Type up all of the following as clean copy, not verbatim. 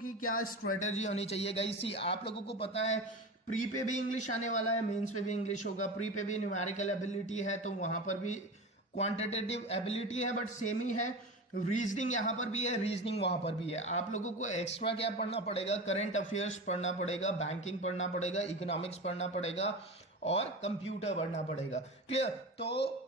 की क्या स्ट्रेटेजी होनी चाहिए गाइस? सी आप लोगों को पता है प्री पे भी इंग्लिश आने वाला है, मेंस पे भी इंग्लिश होगा। प्री पे भी न्यूमेरिकल एबिलिटी है तो वहां पर भी क्वांटिटेटिव एबिलिटी है, बट सेम ही है। रीजनिंग यहाँ पर भी है, रीजनिंग वहां पर भी है। आप लोगों को एक्स्ट्रा क्या पढ़ना पड़ेगा? करंट अफेयर्स पढ़ना पड़ेगा, बैंकिंग पढ़ना पड़ेगा, इकोनॉमिक्स पढ़ना पड़ेगा और कंप्यूटर पढ़ना पड़ेगा। क्लियर? तो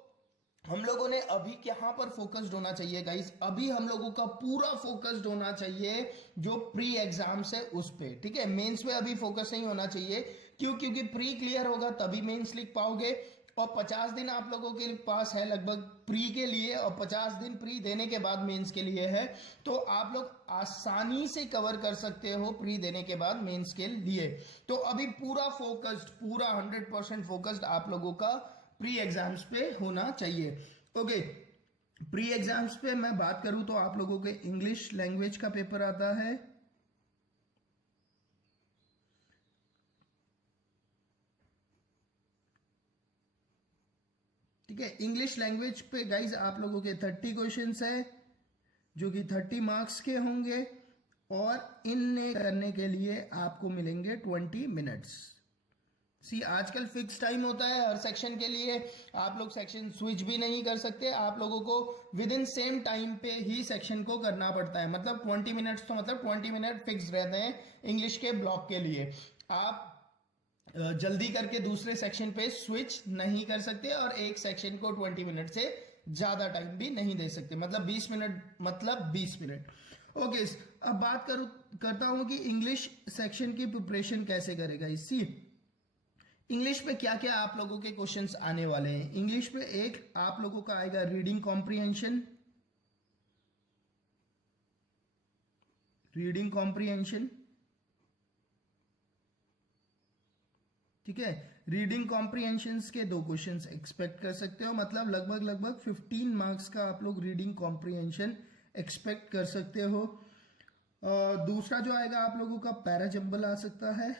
हम लोगों ने अभी यहाँ पर फोकस्ड होना चाहिए गाइस, अभी हम लोगों का पूरा फोकस्ड होना चाहिए जो प्री एग्जाम्स है उस पे। ठीक है, मेंस पे अभी फोकस नहीं होना चाहिए। क्यों? क्योंकि प्री क्लियर होगा तभी मेंस लिख पाओगे, और 50 दिन आप लोगों के पास है लगभग प्री के लिए, और 50 दिन प्री देने के बाद मेंस के लिए है। तो आप लोग आसानी से कवर कर सकते हो प्री देने के बाद मेंस के लिए। तो अभी पूरा फोकस्ड, पूरा 100% फोकस्ड आप लोगों का प्री एग्जाम्स पे होना चाहिए। ओके, प्री एग्जाम्स पे मैं बात करूं तो आप लोगों के इंग्लिश लैंग्वेज का पेपर आता है, ठीक है। इंग्लिश लैंग्वेज पे गाइज आप लोगों के 30 क्वेश्चंस है जो कि 30 मार्क्स के होंगे, और इनने करने के लिए आपको मिलेंगे 20 मिनट्स। सी आजकल फिक्स टाइम होता है हर सेक्शन के लिए, आप लोग सेक्शन स्विच भी नहीं कर सकते। आप लोगों को विद इन सेम टाइम पे ही सेक्शन को करना पड़ता है। मतलब 20 मिनट्स, तो मतलब 20 मिनट फिक्स रहते हैं इंग्लिश के ब्लॉक के लिए। आप जल्दी करके दूसरे सेक्शन पे स्विच नहीं कर सकते, और एक सेक्शन को 20 मिनट से ज्यादा टाइम भी नहीं दे सकते। मतलब 20 मिनट, मतलब 20 मिनट। ओके, अब बात करता हूं कि इंग्लिश सेक्शन की प्रिपरेशन कैसे करेगा। इसी इंग्लिश में क्या क्या आप लोगों के क्वेश्चंस आने वाले हैं? इंग्लिश में एक आप लोगों का आएगा रीडिंग कॉम्प्रिहेंशन, रीडिंग कॉम्प्रिहेंशन, ठीक है। रीडिंग कॉम्प्रिहेंशन के 2 क्वेश्चंस एक्सपेक्ट कर सकते हो, मतलब लगभग 15 मार्क्स का आप लोग रीडिंग कॉम्प्रिहेंशन एक्सपेक्ट कर सकते हो। दूसरा जो आएगा आप लोगों का पैराजंबल आ सकता है,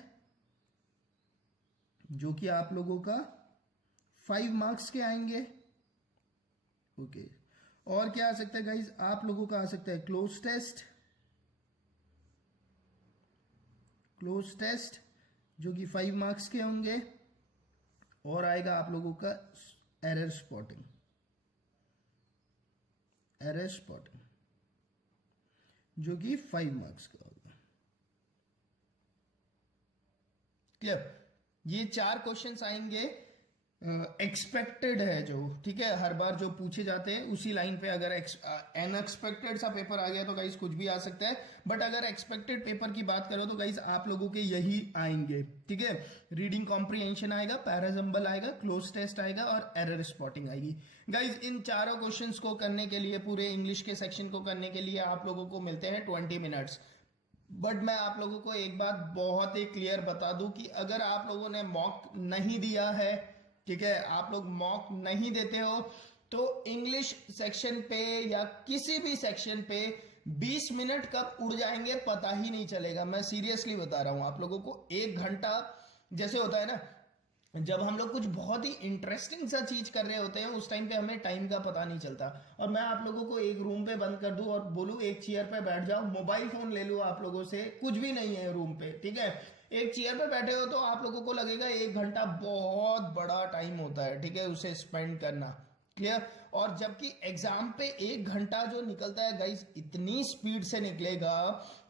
जो कि आप लोगों का 5 मार्क्स के आएंगे। ओके, और क्या आ सकता है गाइज? आप लोगों का आ सकता है क्लोज टेस्ट, क्लोज टेस्ट जो कि 5 मार्क्स के होंगे, और आएगा आप लोगों का एरर स्पॉटिंग, एरर स्पॉटिंग जो कि 5 मार्क्स का होगा। क्लियर? ये 4 क्वेश्चंस आएंगे, एक्सपेक्टेड है जो, ठीक है, हर बार जो पूछे जाते हैं उसी लाइन पे। अगर अनएक्सपेक्टेड सा पेपर आ गया तो गाइस कुछ भी आ सकता है, बट अगर एक्सपेक्टेड पेपर की बात करो तो गाइस आप लोगों के यही आएंगे। ठीक है, रीडिंग कॉम्प्रिहेंशन आएगा, पैराजंबल आएगा, क्लोज टेस्ट आएगा, और एरर स्पॉटिंग आएगी। गाइस इन चारों क्वेश्चंस को करने के लिए, पूरे इंग्लिश के सेक्शन को करने के लिए आप लोगों को मिलते हैं 20 मिनट्स। बट मैं आप लोगों को एक बात बहुत ही क्लियर बता दूं कि अगर आप लोगों ने मॉक नहीं दिया है, ठीक है, आप लोग मॉक नहीं देते हो, तो इंग्लिश सेक्शन पे या किसी भी सेक्शन पे 20 मिनट कब उड़ जाएंगे पता ही नहीं चलेगा। मैं सीरियसली बता रहा हूं आप लोगों को। 1 घंटा जैसे होता है ना, जब हम लोग कुछ बहुत ही इंटरेस्टिंग सा चीज कर रहे होते हैं, उस टाइम पे हमें टाइम का पता नहीं चलता। और मैं आप लोगों को एक रूम पे बंद कर दूं और बोलूं एक चेयर पे बैठ जाओ, मोबाइल फोन ले लो आप लोगों से, कुछ भी नहीं है रूम पे, ठीक है, एक चेयर पे बैठे हो, तो आप लोगों को लगेगा 1 घंटा बहुत बड़ा टाइम होता है, ठीक है, उसे स्पेंड करना। क्लियर? और जबकि एग्जाम पे 1 घंटा जो निकलता है गाइस, इतनी स्पीड से निकलेगा,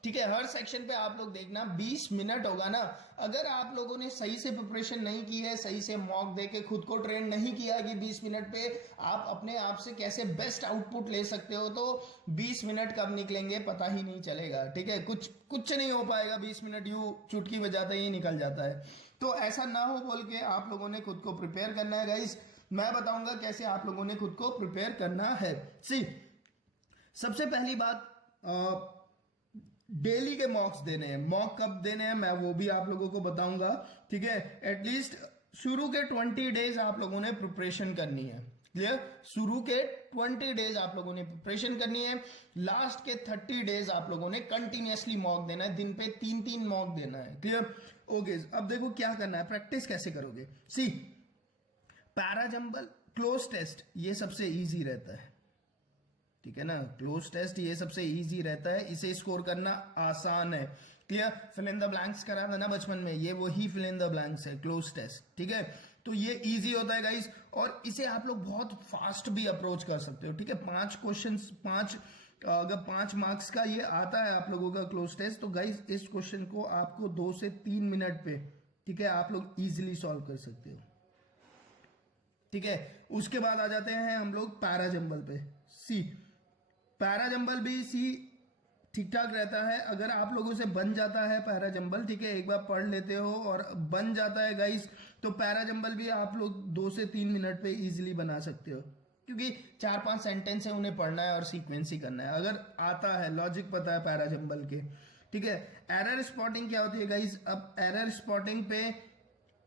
ठीक है। हर सेक्शन पे आप लोग देखना 20 मिनट होगा ना। अगर आप लोगों ने सही से प्रिपरेशन नहीं की है, सही से मॉक दे के खुद को ट्रेन नहीं किया कि 20 मिनट पे आप अपने आप से कैसे बेस्ट आउटपुट ले सकते हो, तो 20 मिनट कब निकलेंगे पता ही नहीं चलेगा। ठीक है, कुछ नहीं हो पाएगा, 20 मिनट यूं चुटकी बजाते ही निकल जाता है। तो ऐसा ना हो बोल के आप लोगों ने खुद को प्रिपेयर करना है गाइस। मैं बताऊंगा कैसे आप लोगों ने खुद को प्रिपेयर करना है। सी सबसे पहली बात, डेली के मॉक्स देने हैं। मॉक कब देने हैं मैं वो भी आप लोगों को बताऊंगा, ठीक है। एटलीस्ट शुरू के 20 डेज आप लोगों ने प्रिपरेशन करनी है। क्लियर? शुरू के 20 डेज आप लोगों ने प्रिपरेशन करनी है, लास्ट के 30 डेज आप लोगों ने कंटिन्यूअसली मॉक देना है, दिन पे 3-3 मॉक देना है। क्लियर? ओके, अब देखो क्या करना है, प्रैक्टिस कैसे करोगे। सी पैराजंबल, क्लोज टेस्ट, ये सबसे इजी रहता है, ठीक है ना। क्लोज टेस्ट ये सबसे इजी रहता है, इसे स्कोर करना आसान है। Clear. Fill in the blanks करा था ना बचपन में, ये वही फिल इन द ब्लैंक्स है, क्लोज टेस्ट। ठीक है, तो ये इजी होता है गाइस, और इसे आप लोग बहुत फास्ट भी अप्रोच कर सकते हो। ठीक है, 5 क्वेश्चन, अगर 5 मार्क्स का ये आता है आप लोगों का क्लोज टेस्ट, तो गाइस इस क्वेश्चन को आपको 2 से 3 मिनट पे, ठीक है, आप लोग इजिली सॉल्व कर सकते हो। ठीक है, उसके बाद आ जाते हैं हम लोग पैराजंबल पे। सी, पैराजंबल भी सी ठीक ठाक रहता है, अगर आप लोगों से बन जाता है पैराजंबल, ठीक है, एक बार पढ़ लेते हो और बन जाता है गाइस, तो पैराजंबल भी आप लोग 2 से 3 मिनट पे इजीली बना सकते हो, क्योंकि 4-5 सेंटेंस है, उन्हें पढ़ना है और सीक्वेंस ही करना है, अगर आता है, लॉजिक पता है पैराजंबल के। ठीक है, एरर स्पॉटिंग क्या होती है गाइस? अब एरर स्पॉटिंग पे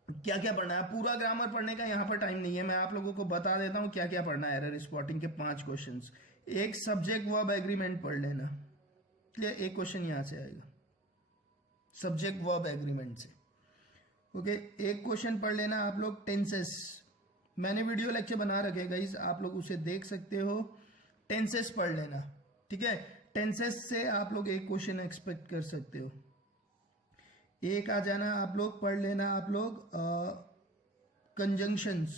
क्या क्या पढ़ना है, पूरा ग्रामर पढ़ने का यहाँ पर टाइम नहीं है, मैं आप लोगों को बता देता हूँ क्या क्या पढ़ना है एरर स्पॉटिंग के 5 क्वेश्चंस। एक सब्जेक्ट वर्ब एग्रीमेंट पढ़ लेना, एक क्वेश्चन यहां से आएगा सब्जेक्ट वर्ब एग्रीमेंट से। ओके, एक क्वेश्चन पढ़ लेना आप लोग टेंसेस, मैंने वीडियो लेक्चर बना रखे गाइस, आप लोग उसे देख सकते हो, टेंसेस पढ़ लेना। ठीक है, टेंसेस से आप लोग एक क्वेश्चन एक्सपेक्ट कर सकते हो। एक आ जाना आप लोग पढ़ लेना आप लोग कंजंक्शंस,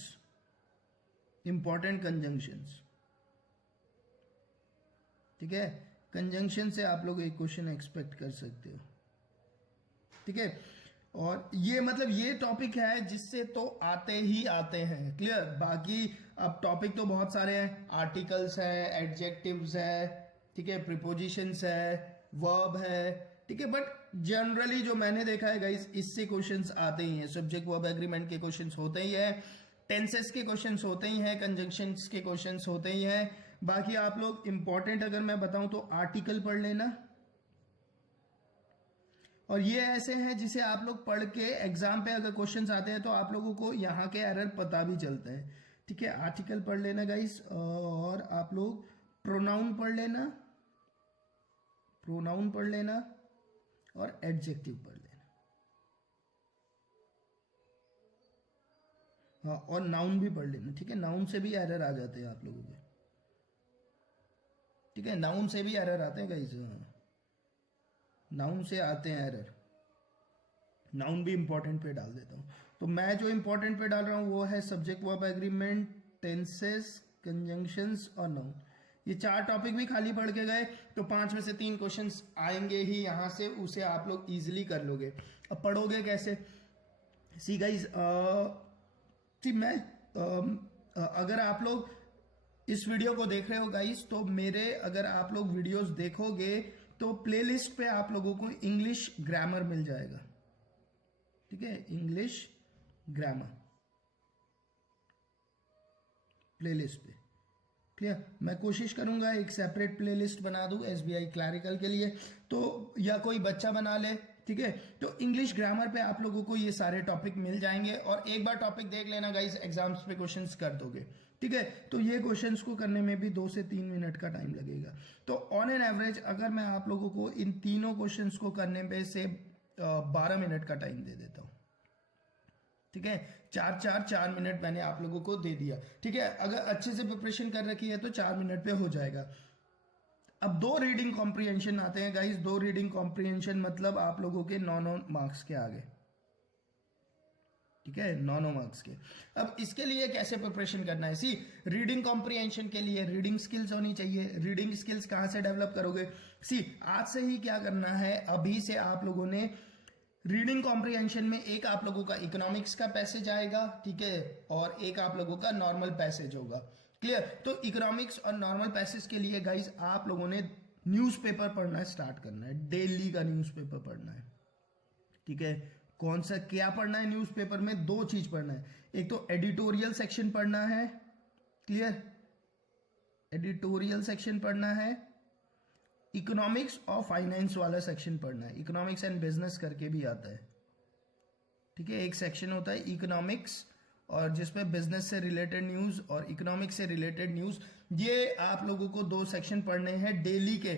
इंपॉर्टेंट कंजंक्शंस। ठीक है, कंजंक्शन से आप लोग एक क्वेश्चन एक्सपेक्ट कर सकते हो। ठीक है, और ये मतलब ये टॉपिक है जिससे तो आते ही आते हैं। क्लियर, बाकी अब टॉपिक तो बहुत सारे हैं, आर्टिकल्स है, एडजेक्टिव्स है, ठीक है, प्रीपोजिशंस है, वर्ब है, ठीक है, बट जनरली जो मैंने देखा है गाइस, इससे क्वेश्चंस आते ही हैं, सब्जेक्ट वर्ब एग्रीमेंट के क्वेश्चंस होते ही है, टेंसेस के क्वेश्चंस होते ही हैं, कंजंक्शंस के क्वेश्चंस होते ही हैं। बाकी आप लोग इंपॉर्टेंट अगर मैं बताऊं तो आर्टिकल पढ़ लेना, और ये ऐसे हैं जिसे आप लोग पढ़ के एग्जाम पे अगर क्वेश्चंस आते हैं तो आप लोगों को यहाँ के एरर पता भी चलते हैं। ठीक है, आर्टिकल पढ़ लेना गाइस, और आप लोग प्रोनाउन पढ़ लेना, प्रोनाउन पढ़ लेना, और एडजेक्टिव पढ़ लेना। हाँ, और नाउन भी पढ़ लेना। ठीक है, नाउन से भी एरर आ जाते हैं आप लोगों के। ठीक है, नाउन से भी एरर आते हैं गाइस, नाउन से आते हैं एरर, नाउन भी इंपॉर्टेंट पे डाल देता हूँ। तो मैं जो इंपॉर्टेंट पे डाल रहा हूँ वो है subject verb agreement, tenses, conjunctions और नाउन। ये 4 टॉपिक भी खाली पढ़ के गए तो 5 में से 3 क्वेश्चंस आएंगे ही यहाँ से, उसे आप लोग इजीली कर लोगे। अब पढ़ोगे कैसे? सी गाइस, मैं अगर आप लोग इस वीडियो को देख रहे हो गाइस, तो मेरे अगर आप लोग वीडियोस देखोगे तो प्लेलिस्ट पे आप लोगों को इंग्लिश ग्रामर मिल जाएगा। ठीक है, इंग्लिश ग्रामर प्लेलिस्ट पे। क्लियर, मैं कोशिश करूंगा एक सेपरेट प्लेलिस्ट बना दूं एसबीआई क्लैरिकल के लिए, तो या कोई बच्चा बना ले। ठीक है, तो इंग्लिश ग्रामर पे आप लोगों को ये सारे टॉपिक मिल जाएंगे, और एक बार टॉपिक देख लेना गाइस, एग्जाम्स पे क्वेश्चंस कर दोगे। ठीक है, तो ये क्वेश्चंस को करने में भी 2 से 3 मिनट का टाइम लगेगा। तो ऑन एन एवरेज अगर मैं आप लोगों को इन तीनों क्वेश्चंस को करने पे से 12 मिनट का टाइम दे देता हूं। ठीक है, 4 मिनट मैंने आप लोगों को दे दिया। ठीक है, अगर अच्छे से प्रिपरेशन कर रखी है तो 4 मिनट पे हो जाएगा। अब 2 रीडिंग कॉम्प्रिहेंशन आते हैं गाइस, 2 रीडिंग कॉम्प्रिहेंशन मतलब आप लोगों के 9 मार्क्स के आगे। ठीक है, 9 मार्क्स के। अब इसके लिए कैसे प्रिपरेशन करना है? सी, रीडिंग कॉम्प्रिहेंशन के लिए रीडिंग स्किल्स होनी चाहिए। रीडिंग स्किल्स कहां से डेवलप करोगे? सी, आज से ही क्या करना है, अभी से आप लोगों ने रीडिंग कॉम्प्रिहेंशन में एक आप लोगों का इकोनॉमिक्स का पैसेज आएगा, ठीक है, और एक आप लोगों का नॉर्मल पैसेज होगा। क्लियर, तो इकोनॉमिक्स और नॉर्मल पैसेज के लिए गाइस आप लोगों ने न्यूज़पेपर पढ़ना स्टार्ट करना है, डेली का न्यूज़पेपर पढ़ना है। ठीक है, कौन सा क्या पढ़ना है न्यूज़पेपर में? 2 चीज पढ़ना है, एक तो एडिटोरियल सेक्शन पढ़ना है। क्लियर, एडिटोरियल सेक्शन पढ़ना है, इकोनॉमिक्स और फाइनेंस वाला सेक्शन पढ़ना है, इकोनॉमिक्स एंड बिजनेस करके भी आता है। ठीक है, एक सेक्शन होता है इकोनॉमिक्स और जिसमें बिजनेस से रिलेटेड न्यूज और इकोनॉमिक्स से रिलेटेड न्यूज, ये आप लोगों को 2 सेक्शन पढ़ने हैं डेली के।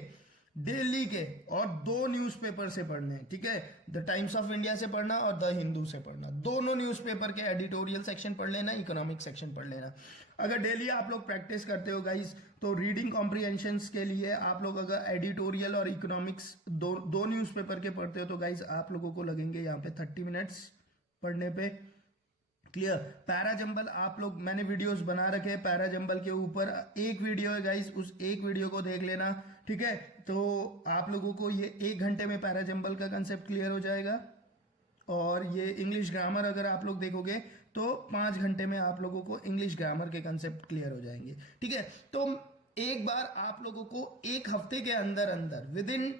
डेली के, और 2 न्यूज़पेपर से पढ़ने हैं, ठीक है। द टाइम्स ऑफ इंडिया से पढ़ना और द हिंदू से पढ़ना, दोनों न्यूज़पेपर के एडिटोरियल सेक्शन पढ़ लेना, इकोनॉमिक सेक्शन पढ़ लेना। अगर डेली आप लोग प्रैक्टिस करते हो गाइस, तो रीडिंग कॉम्प्रिहेंशंस के लिए आप लोग अगर एडिटोरियल और इकोनॉमिक्स दो न्यूज़पेपर के पढ़ते हो तो गाइस आप लोगों को लगेंगे यहाँ पे 30 मिनट्स पढ़ने पे। क्लियर। पैराजंबल आप लोग, मैंने वीडियोस बना रखे हैं पैराजंबल के ऊपर, एक वीडियो है गाइस, उस एक वीडियो को देख लेना, ठीक है। तो आप लोगों को ये 1 घंटे में पैराजंबल का कंसेप्ट क्लियर हो जाएगा। और ये इंग्लिश ग्रामर अगर आप लोग देखोगे तो 5 घंटे में आप लोगों को इंग्लिश ग्रामर के कंसेप्ट क्लियर हो जाएंगे, ठीक है। तो एक बार आप लोगों को 1 हफ्ते के अंदर अंदर, विद इन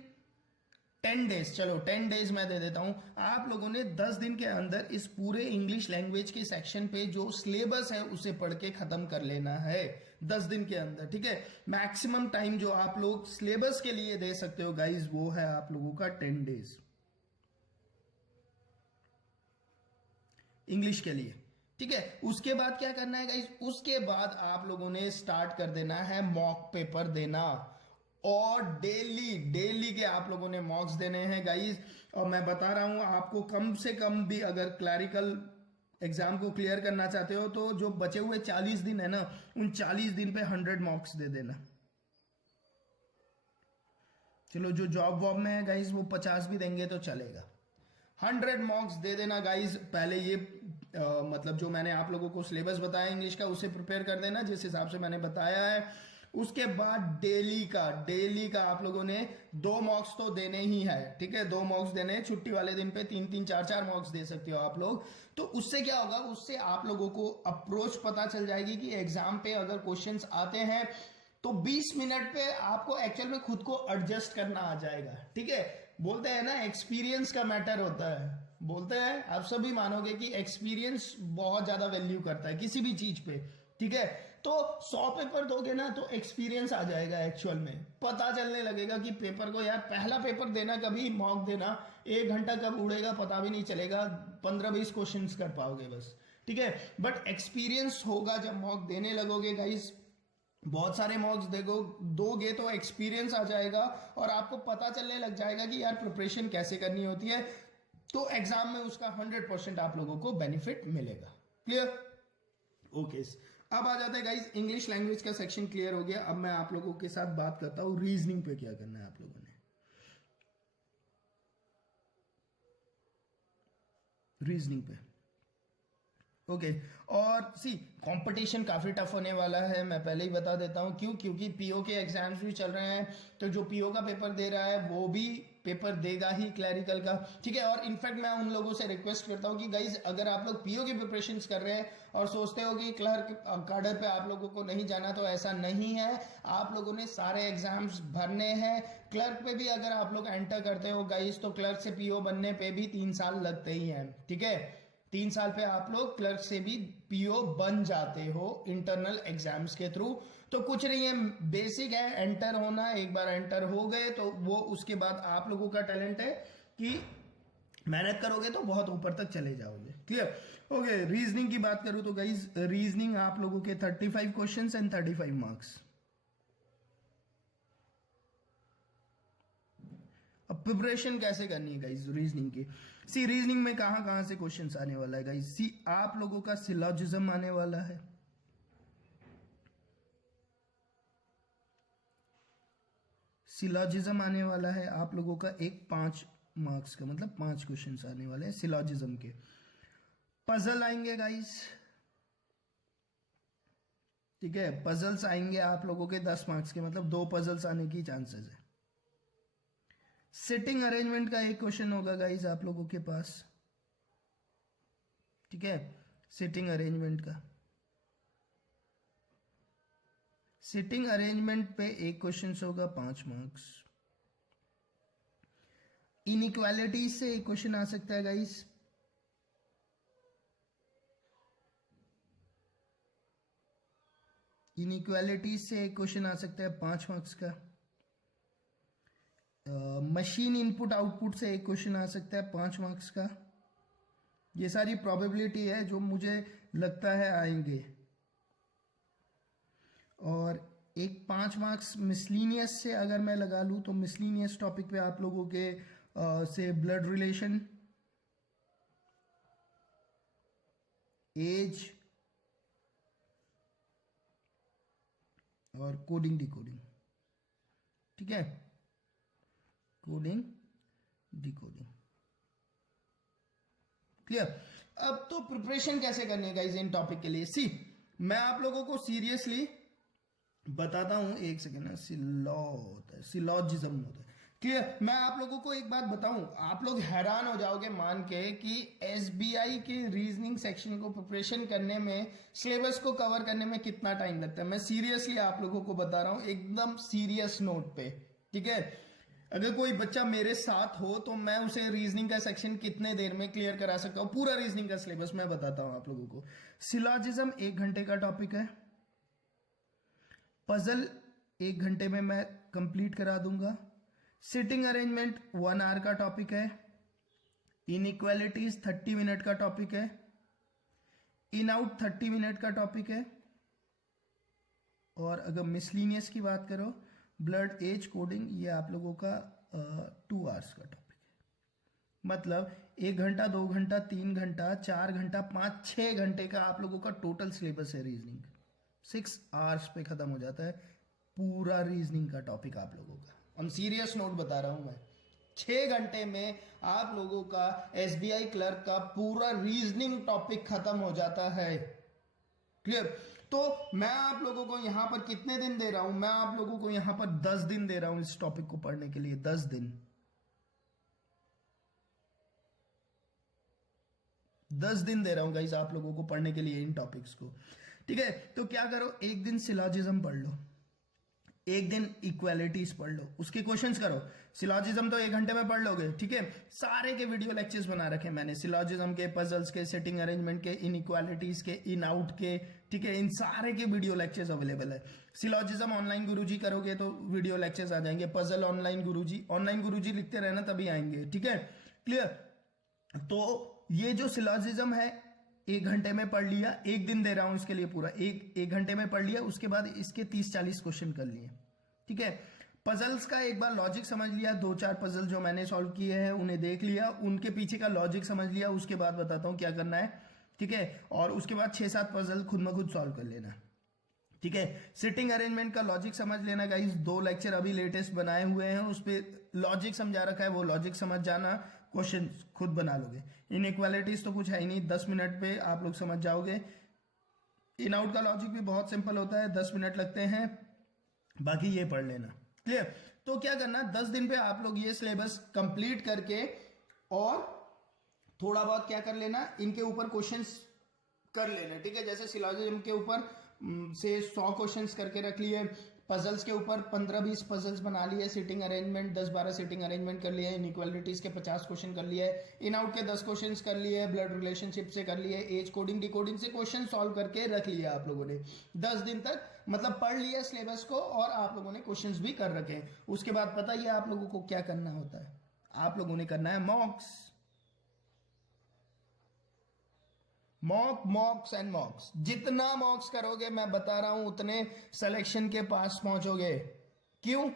10 डेज, चलो 10 डेज मैं दे देता हूं, आप लोगों ने 10 दिन के अंदर इस पूरे इंग्लिश लैंग्वेज के सेक्शन पे जो सिलेबस है उसे पढ़ के खत्म कर लेना है 10 दिन के अंदर, ठीक है। मैक्सिमम टाइम जो आप लोग सिलेबस के लिए दे सकते हो गाइज, वो है आप लोगों का 10 डेज इंग्लिश के लिए, ठीक है। उसके बाद क्या करना है गाइज, उसके बाद आप लोगों ने स्टार्ट कर देना है मॉक पेपर देना, और डेली के आप लोगों ने मॉक्स देने हैं गाइज। और मैं बता रहा हूं आपको, कम से कम भी अगर क्लैरिकल एग्जाम को क्लियर करना चाहते हो तो जो बचे हुए 40 दिन है ना, उन 40 दिन पे 100 मॉक्स दे देना। चलो जो जॉब वॉब में है गाइज वो 50 भी देंगे तो चलेगा, 100 मॉक्स दे देना गाइज। पहले ये मतलब जो मैंने आप लोगों को सिलेबस बताया इंग्लिश का, उसे प्रिपेयर कर देना जिस हिसाब से मैंने बताया है। उसके बाद डेली का आप लोगों ने 2 मॉक्स तो देने ही है, ठीक है। 2 मॉक्स देने हैं, छुट्टी वाले दिन पे 3-3, 4-4 मॉक्स दे सकते हो आप लोग। तो उससे क्या होगा, उससे आप लोगों को अप्रोच पता चल जाएगी कि एग्जाम पे अगर क्वेश्चंस आते हैं तो 20 मिनट पे आपको एक्चुअल में खुद को एडजस्ट करना आ जाएगा, ठीक है। बोलते हैं ना एक्सपीरियंस का मैटर होता है, बोलते हैं, आप सभी मानोगे कि एक्सपीरियंस बहुत ज्यादा वैल्यू करता है किसी भी चीज पे, ठीक है। तो 100 पेपर दोगे ना तो एक्सपीरियंस आ जाएगा, एक्चुअल में पता चलने लगेगा कि पेपर को, यार पहला पेपर देना, कभी मॉक देना, 1 घंटा कब उड़ेगा पता भी नहीं चलेगा, 15-20 क्वेश्चन कर पाओगे बस, ठीक है। बट एक्सपीरियंस होगा जब मॉक देने लगोगे गाइस, बहुत सारे मॉक्स दोगे तो एक्सपीरियंस आ जाएगा और आपको पता चलने लग जाएगा कि यार प्रिपरेशन कैसे करनी होती है, तो एग्जाम में उसका 100% आप लोगों को बेनिफिट मिलेगा। क्लियर? ओके, अब आ जाते हैं गाइस, इंग्लिश लैंग्वेज का सेक्शन क्लियर हो गया। अब मैं आप लोगों के साथ बात करता हूं रीजनिंग पे क्या करना है आप लोगों ने। रीजनिंग पे ओके और सी कंपटीशन काफी टफ होने वाला है, मैं पहले ही बता देता हूं क्यों, क्योंकि पीओ के एग्जाम्स भी चल रहे हैं, तो जो पीओ का पेपर दे रहा है वो भी पेपर देगा ही क्लैरिकल का, ठीक है। और इनफैक्ट मैं उन लोगों से रिक्वेस्ट करता हूं कि गाइज अगर आप लोग पीओ की प्रिपरेशंस कर रहे हैं और सोचते हो कि क्लर्क कार्डर पे आप लोगों को नहीं जाना, तो ऐसा नहीं है, आप लोगों ने सारे एग्जाम्स भरने हैं। क्लर्क पे भी अगर आप लोग एंटर करते हो गाइज, तो क्लर्क से पीओ बनने पे भी 3 साल लगते ही हैं, ठीक है। 3 साल पे आप लोग क्लर्क से भी पीओ बन जाते हो इंटरनल एग्जाम्स के थ्रू। तो कुछ नहीं है, बेसिक है एंटर होना, एक बार एंटर हो गए तो वो उसके बाद आप लोगों का टैलेंट है कि मेहनत करोगे तो बहुत ऊपर तक चले जाओगे। क्लियर? ओके, रीजनिंग की बात करूं तो गाइज रीजनिंग आप लोगों के 35 क्वेश्चंस एंड 35 मार्क्स। अब प्रिपरेशन कैसे करनी है गाइज रीजनिंग की। सी रीजनिंग में कहां कहां से क्वेश्चंस आने वाला है गाइज, सी आप लोगों का सिलॉजिज्म आने वाला है, सिलॉजिज्म आने वाला है आप लोगों का, एक 5 मार्क्स का, मतलब 5 क्वेश्चंस आने वाले हैं सिलॉजिज्म के। पजल आएंगे गाइज, ठीक है, पजल्स आएंगे आप लोगों के 10 मार्क्स के, मतलब 2 पजल्स आने की चांसेस है। सिटिंग अरेंजमेंट का एक क्वेश्चन होगा गाइज आप लोगों के पास, ठीक है, सिटिंग अरेंजमेंट का, सिटिंग अरेंजमेंट पे एक क्वेश्चन होगा 5 मार्क्स। इनइक्वालिटी से एक क्वेश्चन आ सकता है गाइज, इनइक्वालिटी से एक क्वेश्चन आ सकता है 5 मार्क्स का। मशीन इनपुट आउटपुट से एक क्वेश्चन आ सकता है 5 मार्क्स का। ये सारी प्रोबेबिलिटी है जो मुझे लगता है आएंगे। और एक 5 मार्क्स मिसलीनियस से अगर मैं लगा लूँ तो मिसलीनियस टॉपिक पे आप लोगों के से ब्लड रिलेशन, एज और कोडिंग डिकोडिंग, ठीक है, कोडिंग डिकोडिंग, क्लियर। अब तो प्रिपरेशन कैसे करनी है गाइस इन टॉपिक के लिए, सी मैं आप लोगों को सीरियसली बताता हूं, एक सेकेंड ना, सिलॉजिज्म होता है, क्लियर। मैं आप लोगों को एक बात बताऊं, आप लोग हैरान हो जाओगे मान के कि एसबीआई के रीजनिंग सेक्शन को प्रिपरेशन करने में, सिलेबस को कवर करने में कितना टाइम लगता है। मैं सीरियसली आप लोगों को बता रहा हूं, एकदम सीरियस नोट पे, ठीक है। अगर कोई बच्चा मेरे साथ हो तो मैं उसे रीजनिंग का सेक्शन कितने देर में क्लियर करा सकता हूं, पूरा रीजनिंग का सिलेबस मैं बताता हूं आप लोगों को। सिलॉजिज्म 1 घंटे का टॉपिक है, पजल 1 घंटे में मैं कंप्लीट करा दूंगा, सिटिंग अरेंजमेंट 1 आवर का टॉपिक है, इनइक्वालिटीज 30 मिनट का टॉपिक है, इन आउट 30 मिनट का टॉपिक है, और अगर मिसलीनियस की बात करो, ब्लड, एज, कोडिंग, ये आप लोगों का 2 आवर्स का टॉपिक है। मतलब 1 घंटा, 2 घंटा, 3 घंटा, 4 घंटा, 5, 6 घंटे का आप लोगों का टोटल सिलेबस है रीजनिंग। 6 आवर्स पे खत्म हो जाता है पूरा रीजनिंग का टॉपिक आप लोगों का। हम सीरियस नोट बता रहा हूं मैं, 6 घंटे में आप लोगों का एसबीआई क्लर्क का पूरा रीजनिंग टॉपिक खत्म हो जाता है, क्लियर। तो मैं आप लोगों को यहां पर कितने दिन दे रहा हूं, मैं आप लोगों को यहां पर 10 दिन दे रहा हूं इस टॉपिक को पढ़ने के लिए, 10 दिन, 10 दिन दे रहा हूं गाइस आप लोगों को पढ़ने के लिए इन टॉपिक्स को, ठीक है। तो क्या करो, एक दिन सिलॉजिज्म पढ़ लो, एक दिन इक्वालिटीज पढ़ लो, उसके क्वेश्चंस करो। सिलॉजिज्म तो 1 घंटे में पढ़ लोगे, ठीक है। सारे के वीडियो लेक्चर्स बना रखे मैंने, सिलॉजिज्म के, पजल्स के, सेटिंग अरेंजमेंट के, इनइक्वालिटीज के, इन आउट के, ठीक है। इन सारे के वीडियो लेक्चर्स अवेलेबल है। सिलॉजिज्म ऑनलाइन गुरुजी करोगे तो वीडियो लेक्चर्स आ जाएंगे, पजल ऑनलाइन गुरुजी लिखते रहना तभी आएंगे, ठीक है, क्लियर। तो ये जो सिलॉजिज्म है 1 घंटे में पढ़ लिया, एक दिन दे रहा हूं इसके लिए पूरा, एक घंटे में पढ़ लिया, उसके बाद इसके 30-40 क्वेश्चन कर लिए, ठीक है। पजल्स का एक बार लॉजिक समझ लिया, 2-4 पजल जो मैंने सॉल्व किए हैं उन्हें देख लिया, उनके पीछे का लॉजिक समझ लिया, उसके बाद बताता हूं क्या करना है, ठीक है। और उसके बाद 6-7 पजल खुद में खुद सॉल्व कर लेना, ठीक है। सिटिंग अरेंजमेंट का लॉजिक समझ लेना गाइस, 2 लेक्चर अभी लेटेस्ट बनाए हुए हैं, उस पर लॉजिक समझा रखा है, वो लॉजिक समझ जाना, क्वेश्चन खुद बना लोगे। इनइक्वालिटीज तो कुछ है ही नहीं, 10 मिनट पे आप लोग समझ जाओगे। इन आउट का लॉजिक भी बहुत सिंपल होता है, 10 मिनट लगते हैं, बाकी ये पढ़ लेना, क्लियर। तो क्या करना, 10 दिन पे आप लोग ये सिलेबस कंप्लीट करके और थोड़ा बहुत क्या कर लेना, इनके ऊपर क्वेश्चंस कर लेना, ठीक है। जैसे सिलॉजिज्म के ऊपर से 100 क्वेश्चंस करके रख लिए, पजल्स के ऊपर 15-20 पजल्स बना लिए, सिटिंग अरेंजमेंट 10-12 सिटिंग अरेंजमेंट कर लिए, इनइक्वालिटीज के 50 क्वेश्चन कर लिए, इन आउट के 10 क्वेश्चन कर लिए, ब्लड रिलेशनशिप से कर लिए, एज, कोडिंग, डिकोडिंग से क्वेश्चन सॉल्व करके रख लिया आप लोगों ने 10 दिन तक, मतलब पढ़ लिया सिलेबस को और आप लोगों ने क्वेश्चंस भी कर रखे हैं। उसके बाद पता ही है आप लोगों को क्या करना होता है, आप लोगों ने करना है मॉक्स, मॉक्स एंड मॉक्स। जितना मॉक्स करोगे मैं बता रहा हूं उतने सिलेक्शन के पास पहुंचोगे। क्यों?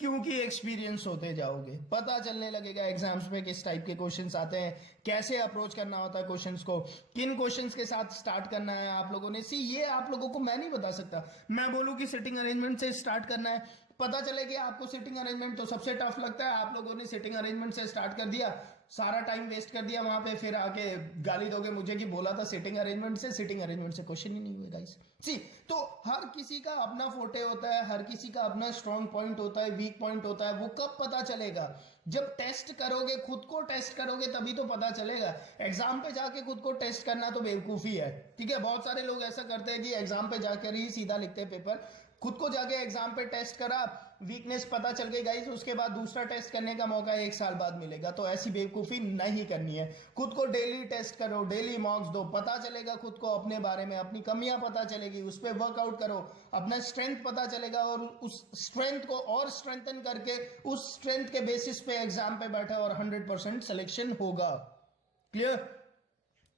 क्योंकि एक्सपीरियंस होते जाओगे, पता चलने लगेगा एग्जाम्स में किस टाइप के क्वेश्चंस आते हैं, कैसे अप्रोच करना होता है क्वेश्चंस को, किन क्वेश्चंस के साथ स्टार्ट करना है आप लोगों ने। सी ये आप लोगों को मैं नहीं बता सकता, मैं बोलूं कि सिटिंग अरेंजमेंट से स्टार्ट करना है, पता चलेगी आपको सिटिंग अरेंजमेंट तो सबसे टफ लगता है, आप लोगों ने सिटिंग अरेंजमेंट से स्टार्ट कर दिया, सारा टाइम वेस्ट कर दिया वहां पे, फिर आके गाली दोगे मुझे कि बोला था सिटिंग अरेंजमेंट से क्वेश्चन ही नहीं हुए गाइस। सी तो हर किसी का अपना फोटे होता है, हर किसी का अपना स्ट्रॉन्ग पॉइंट होता है, वीक पॉइंट होता है, वो कब पता चलेगा? जब टेस्ट करोगे, खुद को टेस्ट करोगे तभी तो पता चलेगा। एग्जाम पे जाके खुद को टेस्ट करना तो बेवकूफी है, ठीक है। बहुत सारे लोग ऐसा करते हैं कि एग्जाम पे जाकर ही सीधा लिखते हैं पेपर, खुद को जाके एग्जाम पे टेस्ट करा, वीकनेस पता चल गई गाइस, उसके बाद दूसरा टेस्ट करने का मौका 1 साल बाद मिलेगा। तो ऐसी बेवकूफी नहीं करनी है, खुद को डेली टेस्ट करो, डेली मॉक्स दो, पता चलेगा खुद को अपने बारे में, अपनी कमियां पता चलेगी, उस पर वर्कआउट करो, अपना स्ट्रेंथ पता चलेगा और उस स्ट्रेंथ को और स्ट्रेंथन करके उस स्ट्रेंथ के बेसिस पे एग्जाम पे बैठा और 100% सिलेक्शन होगा। क्लियर?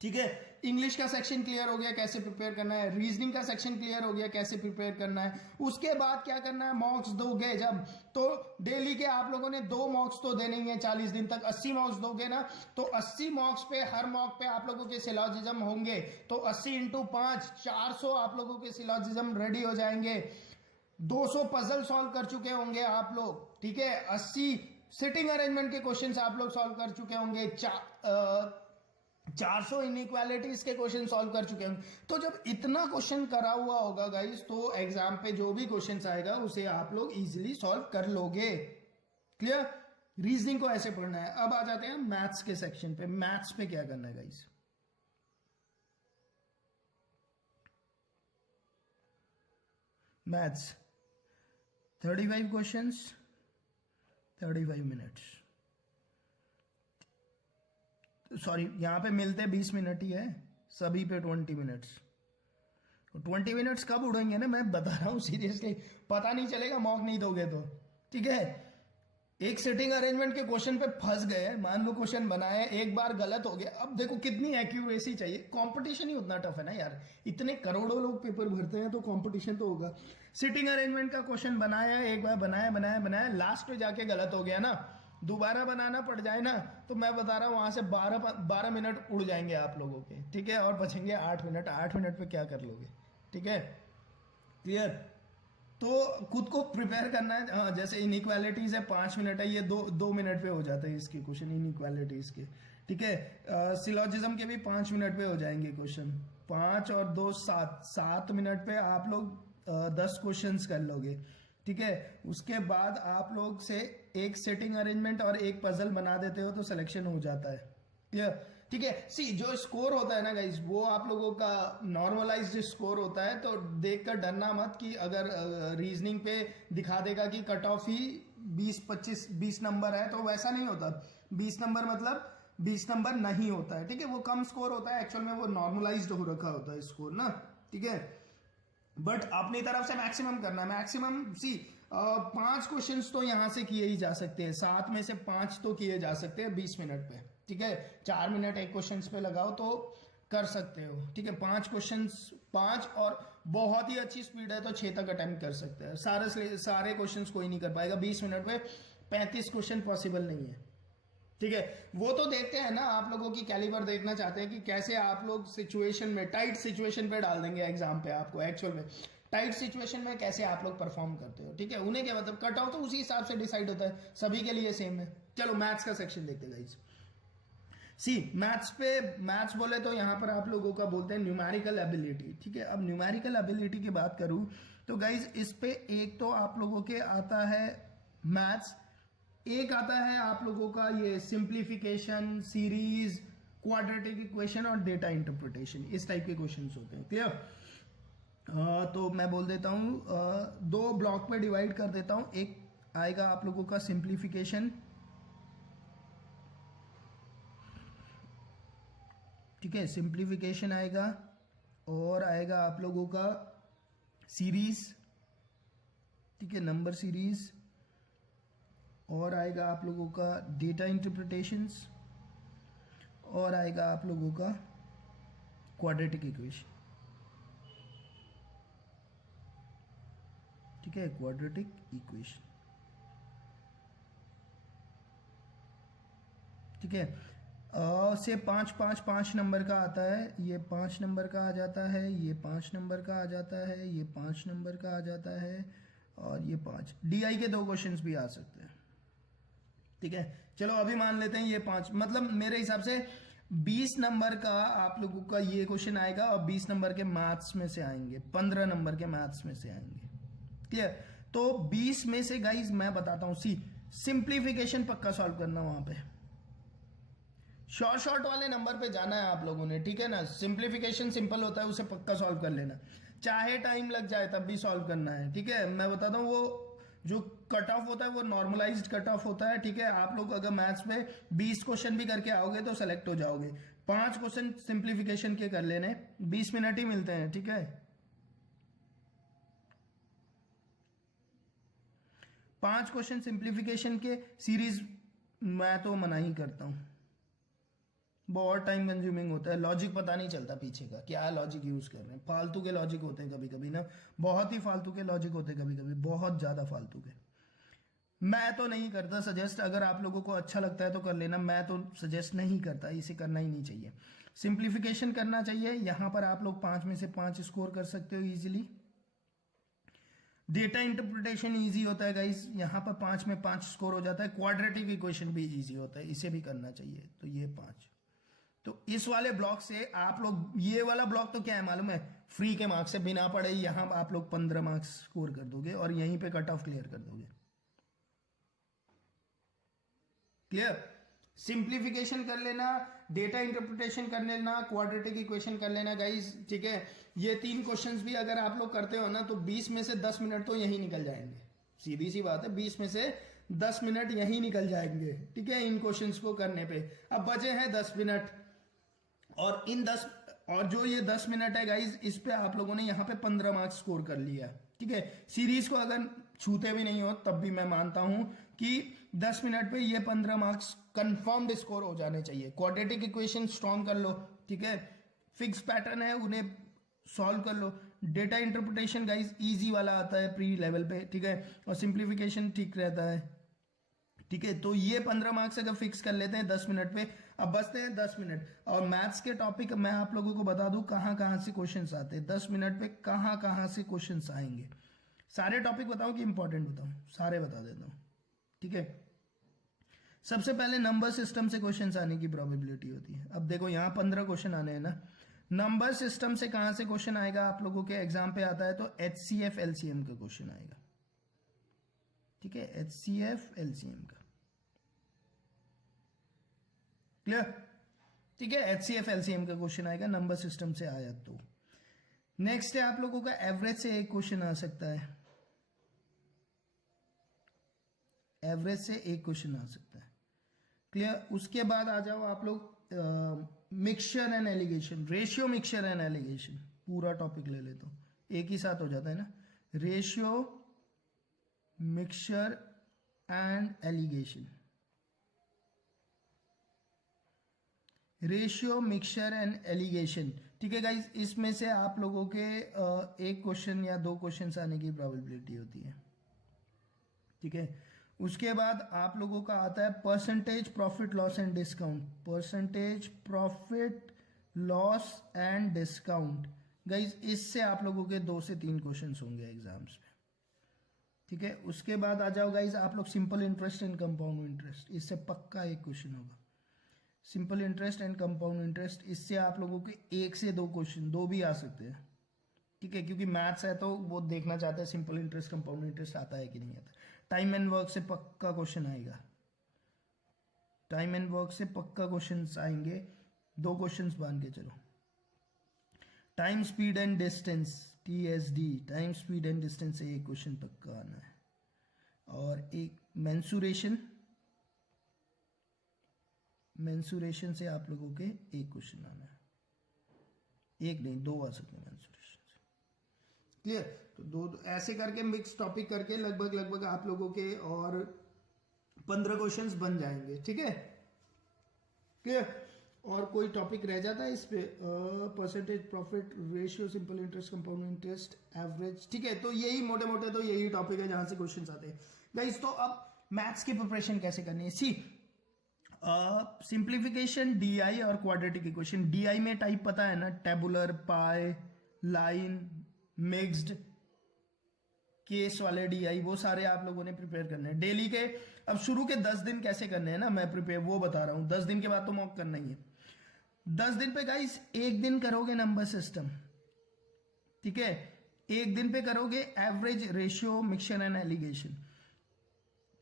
ठीक है। इंग्लिश का सेक्शन क्लियर हो गया कैसे प्रिपेयर करना है, रीजनिंग का सेक्शन क्लियर हो गया कैसे प्रिपेयर करना है। उसके बाद क्या करना है, मॉक्स दोगे जब, तो डेली के आप लोगों ने 2 मॉक्स तो देने ही है 40 दिन तक। 80 मॉक्स दोगे ना, तो 80 मॉक्स पे, हर मॉक पे आप लोगों के सिलॉजिज्म होंगे, तो 80 इंटू 5 400 आप लोगों के सिलॉजिज्म रेडी हो जाएंगे। 200 पजल सॉल्व कर चुके होंगे आप लोग, ठीक है। 80 सिटिंग अरेंजमेंट के क्वेश्चंस आप लोग सॉल्व कर चुके होंगे। 400 इनइक्वालिटीज के क्वेश्चन सॉल्व कर चुके होंगे। तो जब इतना क्वेश्चन करा हुआ होगा गाइस, तो एग्जाम पे जो भी क्वेश्चन आएगा उसे आप लोग इजीली सॉल्व कर लोगे। क्लियर? रीजनिंग को ऐसे पढ़ना है। अब आ जाते हैं मैथ्स के सेक्शन पे। मैथ्स पे क्या करना है guys? Maths 35 questions, 35 minutes. Sorry, यहां पे मिलते 20 मिनट ही है, सभी पे 20 मिनट्स। 20 मिनट्स कब उड़ेंगे ना, मैं बता रहा हूं सीरियसली, पता नहीं चलेगा मॉक नहीं दोगे तो। ठीक है, एक सिटिंग अरेंजमेंट के क्वेश्चन पे फंस गए, मान लो क्वेश्चन बनाए, एक बार गलत हो गया, अब देखो कितनी एक्यूरेसी चाहिए। कंपटीशन ही उतना टफ है ना यार, इतने करोड़ों लोग पेपर भरते हैं, तो कंपटीशन तो होगा। सिटिंग अरेंजमेंट का क्वेश्चन बनाया, एक बार बनाया बनाया बनाया, लास्ट में जाके गलत हो गया ना, दोबारा बनाना पड़ जाए ना, तो मैं बता रहा हूं वहां से 12 मिनट उड़ जाएंगे आप लोगों के। ठीक है, और बचेंगे 8 मिनट। 8 मिनट पे क्या कर लोगे? ठीक है, क्लियर? तो खुद को प्रिपेयर करना है। हाँ, जैसे इनइक्वालिटीज है 5 मिनट है, ये 2 मिनट पे हो जाते हैं इसके क्वेश्चन, इनइक्वालिटीज के। ठीक है, सिलॉजिज्म के भी 5 मिनट पे हो जाएंगे क्वेश्चन। 5 और 2 7 मिनट पे आप लोग 10 क्वेश्चंस कर लोगे। ठीक है, उसके बाद आप लोग से एक सेटिंग अरेंजमेंट और एक पजल बना देते हो तो सिलेक्शन हो जाता है। क्लियर? ठीक है, सी जो स्कोर होता है ना गाइस, वो आप लोगों का नॉर्मलाइज्ड स्कोर होता है, तो देखकर डरना मत कि अगर रीजनिंग पे दिखा देगा कि कट ऑफ ही 20 नंबर है, तो वैसा नहीं होता। 20 नंबर मतलब 20 नंबर नहीं होता है। ठीक है, वो कम स्कोर होता है, एक्चुअल में वो नॉर्मलाइज्ड हो रखा होता है स्कोर ना। ठीक है, बट अपनी तरफ से मैक्सिमम करना है। मैक्सिमम सी 5 क्वेश्चंस तो यहां से किए ही जा सकते हैं, 7 में से 5 तो किए जा सकते हैं 20 मिनट पे। ठीक है, 4 मिनट एक क्वेश्चन पे लगाओ तो कर सकते हो। ठीक है, 5 क्वेश्चंस, 5 और बहुत ही अच्छी स्पीड है तो 6 तक अटेम्प्ट कर सकते हैं। सारे क्वेश्चंस कोई नहीं कर पाएगा 20 मिनट में, 35 क्वेश्चन पॉसिबल नहीं है। ठीक है, वो तो देखते हैं ना, आप लोगों की कैलिबर देखना चाहते हैं कि कैसे आप लोग सिचुएशन में, टाइट सिचुएशन पे डाल देंगे एग्जाम पे आपको। एक्चुअल में टाइट सिचुएशन में कैसे आप लोग परफॉर्म करते हो। ठीक है, उन्हें क्या मतलब, कट ऑफ तो उसी हिसाब से डिसाइड होता है, सभी के लिए सेम है। चलो मैथ्स का सेक्शन देखते हैं गाइस। सी मैथ्स पे, मैथ्स बोले तो यहां पर आप लोगों का बोलते हैं न्यूमेरिकल एबिलिटी। ठीक है, अब न्यूमेरिकल एबिलिटी की बात करूं तो गाइज इस पे एक तो आप लोगों के आता है मैथ्स, एक आता है आप लोगों का ये सिंप्लीफिकेशन, सीरीज, क्वाड्रेटिक इक्वेशन और डेटा इंटरप्रिटेशन, इस टाइप के क्वेश्चंस होते हैं। क्लियर? तो मैं बोल देता हूं, 2 ब्लॉक में डिवाइड कर देता हूं। एक आएगा आप लोगों का सिंप्लीफिकेशन, ठीक है, सिंप्लीफिकेशन आएगा, और आएगा आप लोगों का सीरीज, ठीक है, नंबर सीरीज, और आएगा आप लोगों का डेटा इंटरप्रिटेशंस, और आएगा आप लोगों का क्वाड्रेटिक इक्वेशन। ठीक है, क्वाड्रेटिक इक्वेशन। ठीक है, से 5 नंबर का आता है, ये 5 नंबर का आ जाता है, ये 5 नंबर का आ जाता है, ये 5 नंबर का आ जाता है, और ये 5 DI के 2 क्वेश्चंस भी आ सकते हैं। ठीक है, चलो अभी मान लेते हैं ये 5, मतलब मेरे हिसाब से 20 नंबर का आप लोगों का ये क्वेश्चन आएगा, और 20 नंबर के मैथ्स में से आएंगे, 15 नंबर के मैथ्स में से आएंगे। क्लियर? तो 20 में से गाइज मैं बताता हूं, सी सिंप्लीफिकेशन पक्का सॉल्व करना, वहां पे शॉर्ट वाले नंबर पे जाना है आप लोगों ने। ठीक है ना, सिंप्लीफिकेशन सिंपल होता है, उसे पक्का सॉल्व कर लेना, चाहे टाइम लग जाए तब भी सॉल्व करना है। ठीक है, मैं बताता हूँ, वो जो कट ऑफ होता है वो नॉर्मलाइज्ड कट ऑफ होता है। ठीक है, आप लोग अगर मैथ्स में 20 क्वेश्चन भी करके आओगे तो सेलेक्ट हो जाओगे। 5 क्वेश्चन सिंप्लीफिकेशन के कर लेने, 20 मिनट ही मिलते हैं। ठीक है, 5 क्वेश्चन सिंप्लीफिकेशन के, सीरीज मैं तो मना ही करता हूं, बहुत टाइम कंज्यूमिंग होता है, लॉजिक पता नहीं चलता पीछे का, क्या लॉजिक यूज कर रहे हैं, फालतू के लॉजिक होते हैं कभी कभी ना, बहुत ही फालतू के लॉजिक होते हैं कभी कभी, बहुत ज्यादा फालतू के। मैं तो नहीं करता सजेस्ट, अगर आप लोगों को अच्छा लगता है तो कर लेना, मैं तो सजेस्ट नहीं करता, इसे करना ही नहीं चाहिए। सिंप्लीफिकेशन करना चाहिए, यहां पर आप लोग 5 में से 5 स्कोर कर सकते हो इजीली। डेटा इंटरप्रिटेशन इजी होता है गाइस, यहां पर 5 में 5 स्कोर हो जाता है। क्वाड्रेटिक इक्वेशन भी इजी होता है, इसे भी करना चाहिए, तो ये 5। तो इस वाले ब्लॉक से आप लोग, ये वाला ब्लॉक तो क्या है मालूम है, फ्री के मार्क्स से बिना पढ़े यहां आप लोग 15 मार्क्स स्कोर कर दोगे और यहीं पे कट ऑफ क्लियर कर दोगे। क्लियर? सिंप्लीफिकेशन कर लेना, डेटा इंटरप्रिटेशन कर लेना, क्वाड्रेटिक इक्वेशन कर लेना गाइस, ठीक है। ये 3 क्वेश्चंस भी अगर आप लोग करते हो ना तो 20 में से 10 मिनट तो यही निकल जाएंगे, सीधी सी बात है, 20 में से 10 मिनट यही निकल जाएंगे, ठीक है, इन क्वेश्चंस को करने पे। अब बचे हैं 10 मिनट, और इन 10 और जो ये 10 मिनट है गाइज, इस पे आप लोगों ने यहाँ पे 15 मार्क्स स्कोर कर लिया, ठीक है। सीरीज को अगर छूते भी नहीं हो तब भी मैं मानता हूं कि 10 मिनट पे ये 15 मार्क्स कंफर्म्ड स्कोर हो जाने चाहिए। क्वाड्रेटिक इक्वेशन स्ट्रॉन्ग कर लो, ठीक है, फिक्स पैटर्न है उन्हें सॉल्व कर लो। डेटा इंटरप्रिटेशन गाइज इजी वाला आता है प्री लेवल पे, ठीक है, और सिंप्लीफिकेशन ठीक रहता है, ठीक है। तो ये 15 मार्क्स अगर फिक्स कर लेते हैं 10 मिनट पे, अब बचते हैं 10 मिनट। और मैथ्स के टॉपिक मैं आप लोगों को बता दूं कहां कहां से क्वेश्चंस आते हैं 10 मिनट पे, कहां कहां से क्वेश्चंस आएंगे। सारे टॉपिक बताऊं कि इंपॉर्टेंट बताऊं? सारे बता देता हूं, ठीक है। सबसे पहले नंबर सिस्टम से क्वेश्चंस आने की प्रोबेबिलिटी होती है। अब देखो यहां 15 क्वेश्चन आने हैं ना, नंबर सिस्टम से कहां से क्वेश्चन आएगा आप लोगों के एग्जाम पे आता है तो HCF LCM का क्वेश्चन आएगा, ठीक है, HCF LCM का, क्लियर, ठीक है। HCF LCM का क्वेश्चन आएगा, नंबर सिस्टम से आया तो। नेक्स्ट है आप लोगों का एवरेज से एक क्वेश्चन आ सकता है, एवरेज से एक क्वेश्चन आ सकता है, क्लियर। उसके बाद आ जाओ आप लोग mixture and allegation, ratio mixture and allegation, पूरा टॉपिक ले लेता हूं, एक ही साथ हो जाता है ना, ratio mixture and allegation, ratio mixture and allegation, ठीक है गाइज। इसमें से आप लोगों के एक क्वेश्चन या 2 क्वेश्चन आने की प्रोबेबिलिटी होती है, ठीक है। उसके बाद आप लोगों का आता है percentage profit loss and discount, percentage profit loss and discount guys, इससे आप लोगों के 2 से 3 क्वेश्चन होंगे एग्जाम्स में, ठीक है। उसके बाद आ जाओ गाइज आप लोग simple interest and compound interest, इससे पक्का एक क्वेश्चन होगा। Simple interest and compound interest, इससे आप लोगों के 1 से 2 क्वेश्चन, 2 भी आ सकते हैं, ठीक है, क्योंकि मैथ्स है तो वो देखना चाहते हैं सिंपल इंटरेस्ट कंपाउंड इंटरेस्ट आता है कि नहीं आता। टाइम एंड वर्क से पक्का क्वेश्चन आएगा, टाइम एंड वर्क से पक्का क्वेश्चन आएंगे, 2 क्वेश्चन मान के चलो। Time speed and distance, TSD, time speed and distance से एक क्वेश्चन पक्का आना है। और एक मेंसुरेशन, मेंसुरेशन से आप लोगों के एक क्वेश्चन आना है, एक नहीं 2 आ सकते हैं मेंसुरेशन से, क्लियर। तो 2 ऐसे करके मिक्स टॉपिक करके लगभग आप लोगों के और 15 क्वेश्चंस बन जाएंगे, ठीक है, क्लियर। और कोई टॉपिक रह जाता है इस पे, percentage profit ratio simple interest compound interest average, ठीक है। तो यही मोटे मोटे तो यही टॉपिक है जहां से क्वेश्चंस आते हैं गाइस। तो अब मैथ्स की प्रिपरेशन कैसे करनी है, सी सिंप्लीफिकेशन, DI और क्वाड्रेटिक इक्वेशन। DI में टाइप पता है ना, टेबुलर, पाई, लाइन, मिक्स्ड, केस वाले DI, वो सारे आप लोगों ने प्रिपेयर करने हैं डेली के। अब शुरू के 10 दिन कैसे करने हैं ना, मैं प्रिपेयर वो बता रहा हूं, 10 दिन के बाद तो मॉक करना ही है। 10 दिन पे गाइस एक दिन करोगे नंबर सिस्टम, ठीक है, एक दिन पे करोगे average, ratio, mixture and allegation,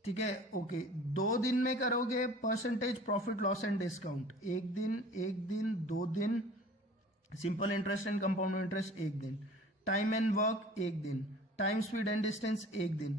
ठीक है, ओके। 2 दिन में करोगे percentage profit loss and discount, एक दिन 2 दिन, simple interest and compound interest एक दिन, टाइम एंड वर्क एक दिन, टाइम स्पीड एंड डिस्टेंस एक दिन,